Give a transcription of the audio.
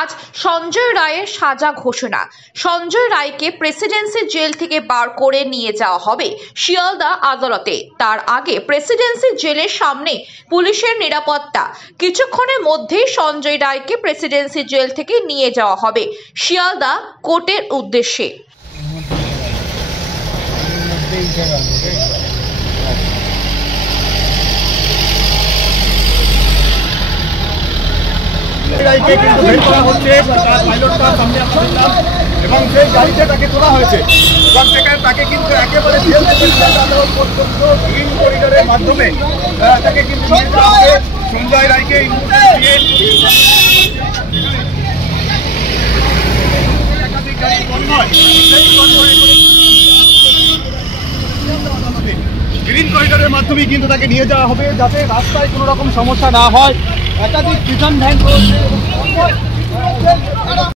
আজ সঞ্জয় রায়ের সাজা ঘোষণা। সঞ্জয় রায়কে প্রেসিডেন্সি জেল থেকে বার করে নিয়ে যাওয়া হবে শিয়ালদা আদালতে। তার আগে প্রেসিডেন্সি জেলের সামনে পুলিশের নিরাপত্তা। কিছুক্ষণের মধ্যেই সঞ্জয় রায়কে প্রেসিডেন্সি জেল থেকে নিয়ে যাওয়া হবে শিয়ালদা কোর্টের উদ্দেশ্যে। এবং সেই গাড়িতে তাকে তোলা হয়েছে এবং তাকে কিন্তু একেবারে জেল থেকে আদালত পর্যন্ত গ্রিন করিডোরের মাধ্যমে তাকে কিন্তু নিয়ে যাওয়া হবে। সঞ্জয় রায়কে একাধিক গাড়ি কনভয়, গ্রিন করিডোরের মাধ্যমে কিন্তু তাকে নিয়ে যাওয়া হবে যাতে রাস্তায় কোনো রকম সমস্যা না হয়। একাধিক প্রিজন ভ্যান রয়েছে।